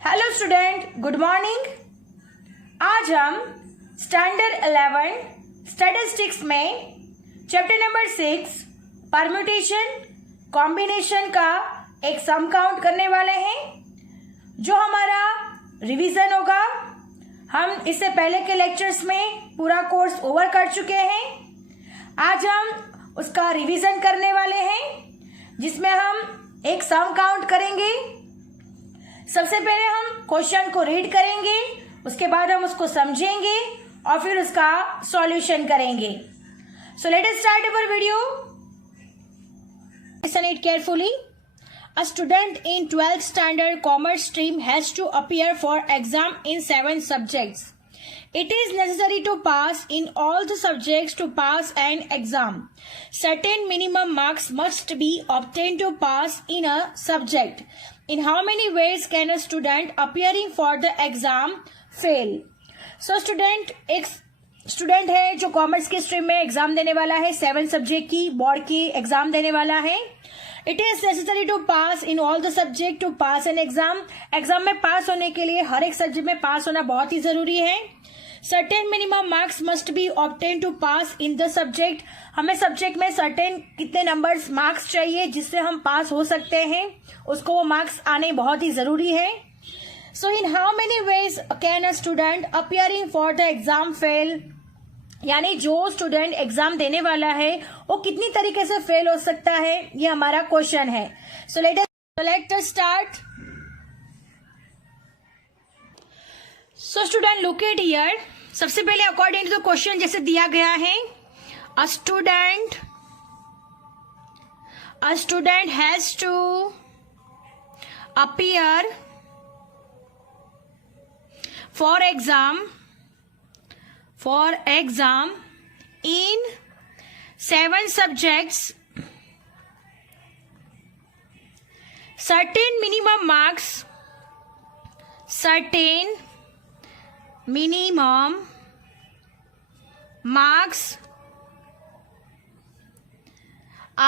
Hello student, good morning. आज हम standard 11 statistics में चैप्टर नंबर 6 परम्यूटेशन कॉम्बिनेशन का एक सम काउंट करने वाले हैं, जो हमारा रिवीजन होगा। हम इससे पहले के लेक्चर्स में पूरा कोर्स ओवर कर चुके हैं। आज हम उसका रिवीजन करने वाले हैं, जिसमें हम एक सम काउंट करेंगे। सबसे पहले हम क्वेश्चन को रीड करेंगे, उसके बाद हम उसको समझेंगे और फिर उसका सॉल्यूशन करेंगे। So let us start our video. Listen it carefully. A student in 12th standard commerce stream has to appear for exam in 7 subjects. It is necessary to pass in all the subjects to pass an exam. Certain minimum marks must be obtained to pass in a subject. In how many ways can a student appearing for the exam fail? So student, एक student है जो commerce की stream में exam देने वाला है, 7 subject की board की एग्जाम देने वाला है। It is necessary to pass in all the subject to pass an exam. Exam में पास होने के लिए हर एक सब्जेक्ट में पास होना बहुत ही जरूरी है। Certain minimum marks must be obtain to pass in the subject. हमें सब्जेक्ट में सर्टेन कितने नंबर्स मार्क्स चाहिए जिससे हम पास हो सकते हैं, उसको वो मार्क्स आने बहुत ही जरूरी है। So in how many ways can a student appearing for the exam fail, यानी जो स्टूडेंट एग्जाम देने वाला है वो कितनी तरीके से फेल हो सकता है, ये हमारा क्वेश्चन है। So let us start. So student look at here. सबसे पहले अकॉर्डिंग टू द क्वेश्चन जैसे दिया गया है, a student has to appear for exam in 7 subjects. Certain minimum marks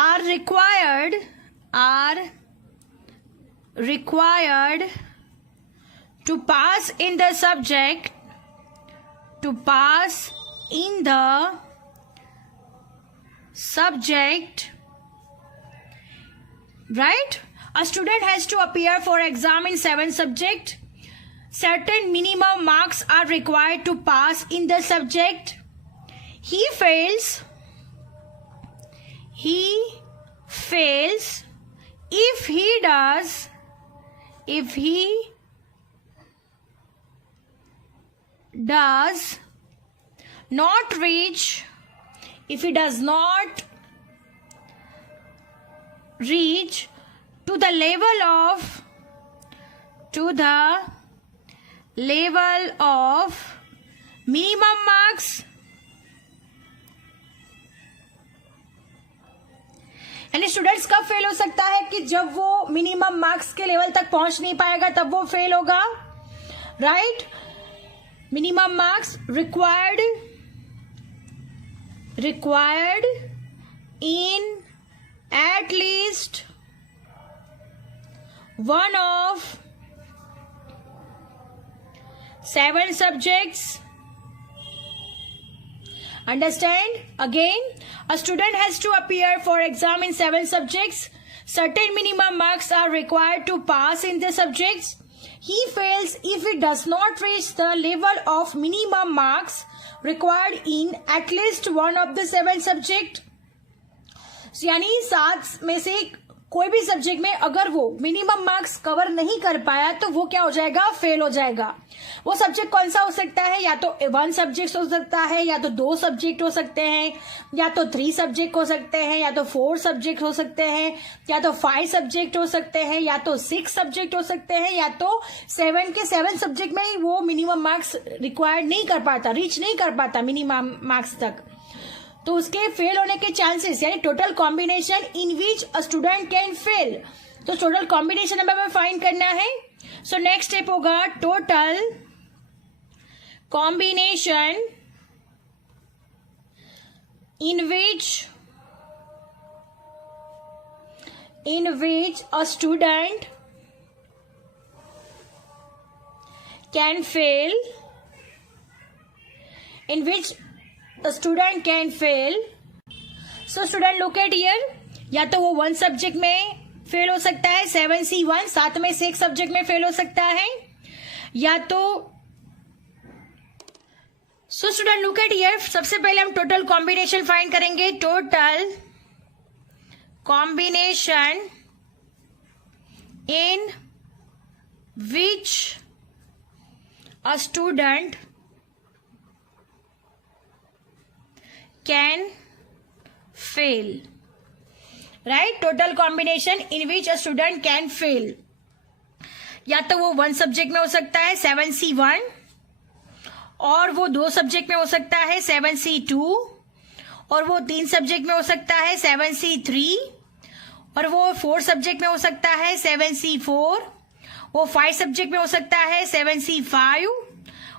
are required to pass in the subject, right? A student has to appear for exam in 7 subjects. Certain minimum marks are required to pass in the subject. He fails if he does not reach to the level of minimum marks. यानी students कब fail हो सकता है कि जब वो minimum marks के level तक पहुंच नहीं पाएगा, तब वो फेल होगा, right? Minimum marks required in at least one of 7 subjects. Understand? Again, a student has to appear for exam in 7 subjects. Certain minimum marks are required to pass in the subjects. He fails if he does not reach the level of minimum marks required in at least one of the 7 subject. यानी 7 में से कोई भी subject में अगर वो minimum marks cover नहीं कर पाया तो वो क्या हो जाएगा? फेल हो जाएगा। वो सब्जेक्ट कौन सा हो सकता है? या तो 1 सब्जेक्ट हो सकता है, या तो 2 सब्जेक्ट हो सकते हैं, या तो 3 सब्जेक्ट हो सकते हैं, या तो 4 सब्जेक्ट हो सकते हैं, या तो 5 सब्जेक्ट हो सकते हैं, या तो 6 सब्जेक्ट हो सकते हैं, या तो 7 के 7 सब्जेक्ट में ही वो मिनिमम मार्क्स रिक्वायर्ड नहीं कर पाता, रीच नहीं कर पाता मिनिमम मार्क्स तक, तो उसके फेल होने के चांसेस, यानी total combination in which a student can fail. तो टोटल कॉम्बिनेशन हमें फाइंड करना है। सो नेक्स्ट स्टेप होगा total combination in which a student can fail, in which a student can fail. So student look at here, या तो वो 1 subject में fail हो सकता है, 7C1 7 में से एक सब्जेक्ट में फेल हो सकता है, या तो so student look at here, सबसे पहले हम टोटल कॉम्बिनेशन फाइंड करेंगे. Total combination in which a student can fail, right? Total combination in which a student can fail. या तो वो 1 सब्जेक्ट में हो सकता है 7C1, और वो 2 सब्जेक्ट में हो सकता है 7C2, और वो 3 सब्जेक्ट में हो सकता है 7C3, और वो 4 सब्जेक्ट में हो सकता है 7C4, वो 5 सब्जेक्ट में हो सकता है 7C5,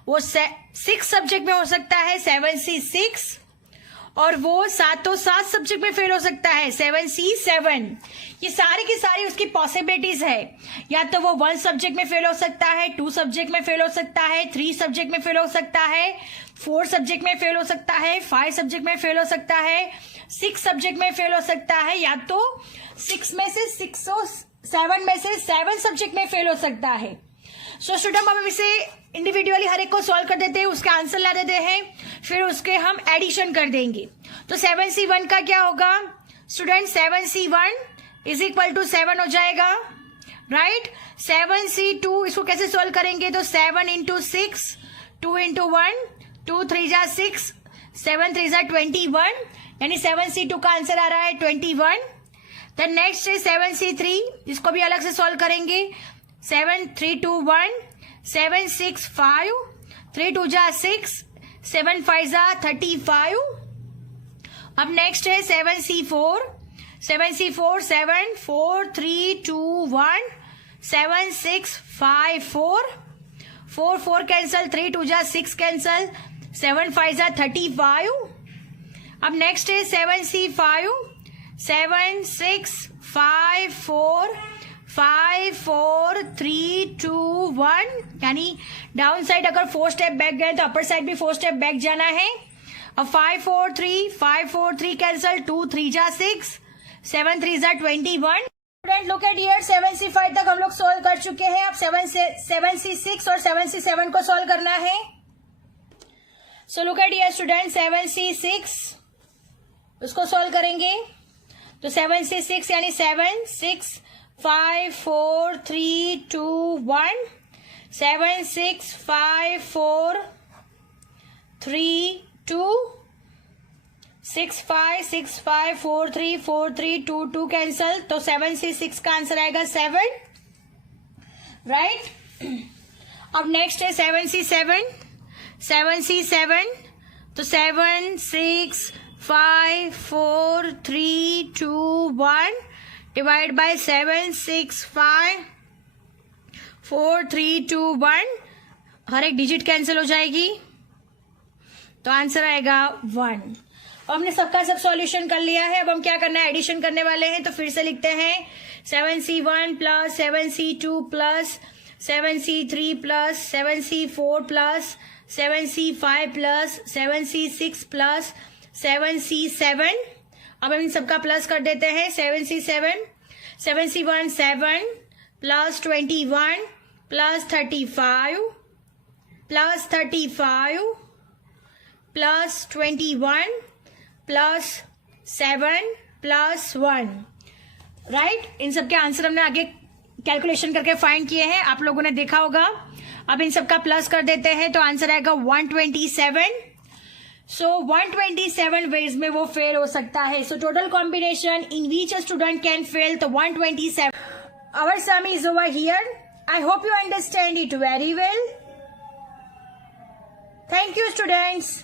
वो 6 सब्जेक्ट में हो सकता है 7C6, और वो 7 सब्जेक्ट में फेल हो सकता है 7C7. ये सारी की सारी उसकी पॉसिबिलिटीज है. या तो वो 1 सब्जेक्ट में फेल हो सकता है, 2 सब्जेक्ट में फेल हो सकता है, 3 सब्जेक्ट में फेल हो सकता है, 4 सब्जेक्ट में फेल हो सकता है, 5 सब्जेक्ट में फेल हो सकता है, 6 सब्जेक्ट में फेल हो सकता है, या तो 6 में से 6 और 7 में से 7 सब्जेक्ट में फेल हो सकता है. सो स्टूडेंट हम इसे इंडिविजुअली हर एक को सॉल्व कर देते हैं, उसका आंसर ला देते हैं, फिर उसके हम एडिशन कर देंगे. तो 7C1 का क्या होगा student? 7C1 is equal to 7 हो जाएगा, राइट? 7C2 इसको कैसे सॉल्व करेंगे? तो 7 इंटू 6, 2 इंटू 1, 2 3 जा 6, 7 3 जा 21, यानी 7C2 का आंसर आ रहा है 21. देन नेक्स्ट है 7C3, इसको भी अलग से सॉल्व करेंगे. 7 3 2 1, 7 6 5, 3 2 जा 6, 7 5 जा 35. अब नेक्स्ट है 7C4, 7C4 7 4 3 2 1, 7 6 5 4, 4 4 कैंसल, 3 2 जा 6 कैंसल, 7 5 जा 35. अब नेक्स्ट है 7C5, 7 6 5 4 5 4 3 2 1, यानी डाउन साइड अगर 4 स्टेप बैक गए तो अपर साइड भी 4 स्टेप बैक जाना है. अब 5 4 3, 5 4 3 कैंसल, 2 3 जा 6, 7 3 जा 21. Student look at here, 7C5 तक हम लोग सोल्व कर चुके हैं. अब 7C6 और 7C7 को सोल्व करना है. So look at here student, 7C6 उसको सोल्व करेंगे. तो 7C6 यानी 7 6 5 4 3 2 1, 7 6 5 4 3 2, 6 5 6 5 4 3 4 3 2 2 कैंसल, तो 7C6 का आंसर आएगा 7, राइट? अब नेक्स्ट है 7C7, 7C7 तो 7 6 5 4 3 2 1 डिवाइड बाय 7 6 5 4 3 2 1, हर एक डिजिट कैंसिल हो जाएगी, तो आंसर आएगा 1. अब हमने सबका सब सॉल्यूशन कर लिया है. अब हम क्या करना है? एडिशन करने वाले हैं. तो फिर से लिखते हैं 7C1 plus 7C2 plus 7C3 plus 7C4 plus 7C5 plus 7C6 plus 7C7. अब हम इन सबका प्लस कर देते हैं. 7C7, 7C1 7 plus 21 plus 35 plus 35 plus 21 plus 7 plus 1, right? इन सबके आंसर हमने आगे कैलकुलेशन करके फाइंड किए हैं, आप लोगों ने देखा होगा. अब इन सबका प्लस कर देते हैं तो आंसर आएगा 127. सो 127 वेज में वो फेल हो सकता है. So total combination in which a student can fail, तो 127. Our sum is over here. I hope you understand it very well. Thank you students.